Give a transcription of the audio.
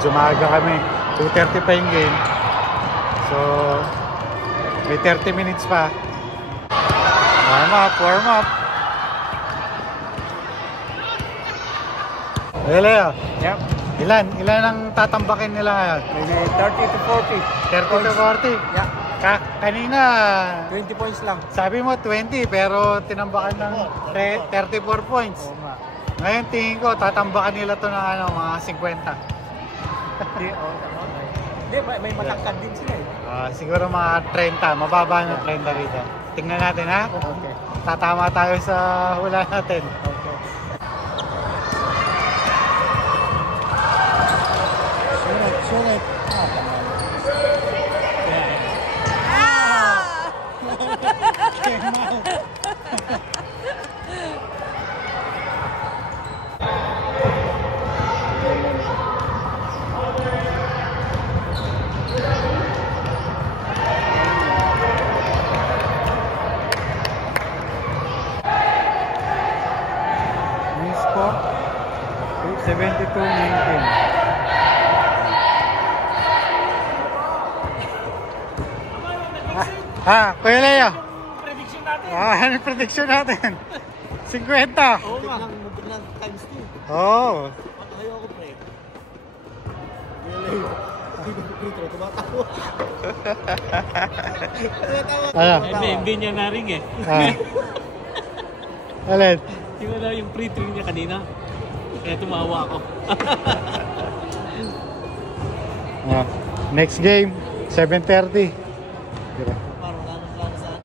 medyo maaga kami. 2:30 pa yung game. So, may 30 minutes pa. Warm up, warm up. Hey, Leo. Yep. Ilan ang tatambakin nila ngayon? Maybe 30 to 40. 30 to 40? Yeah. Kanina, 20 points lang. sabi mo 20, pero tinambakan ng 34 points. Oo nga. Ngayon tingin ko, tatambakan nila to ng ano, mga 50. Hindi, may matangkad din sila eh. Siguro mga 30, mababa ng 30 rito. Tingnan natin ha, kung Okay. tatama tayo sa hula natin. Okay. Sulit. Yung score, 72-19. Kuya Leo. Prediction natin. Ano yung prediction natin? 50. Oo nga. Biglang times 2. Oo. Ayoko pre. Leo. Ay, tumatawa. Ano? Hindi niya naring eh. Alin? Di ba daw yung free throw niya kanina? Kaya tumawa ako. Next game, 7:30.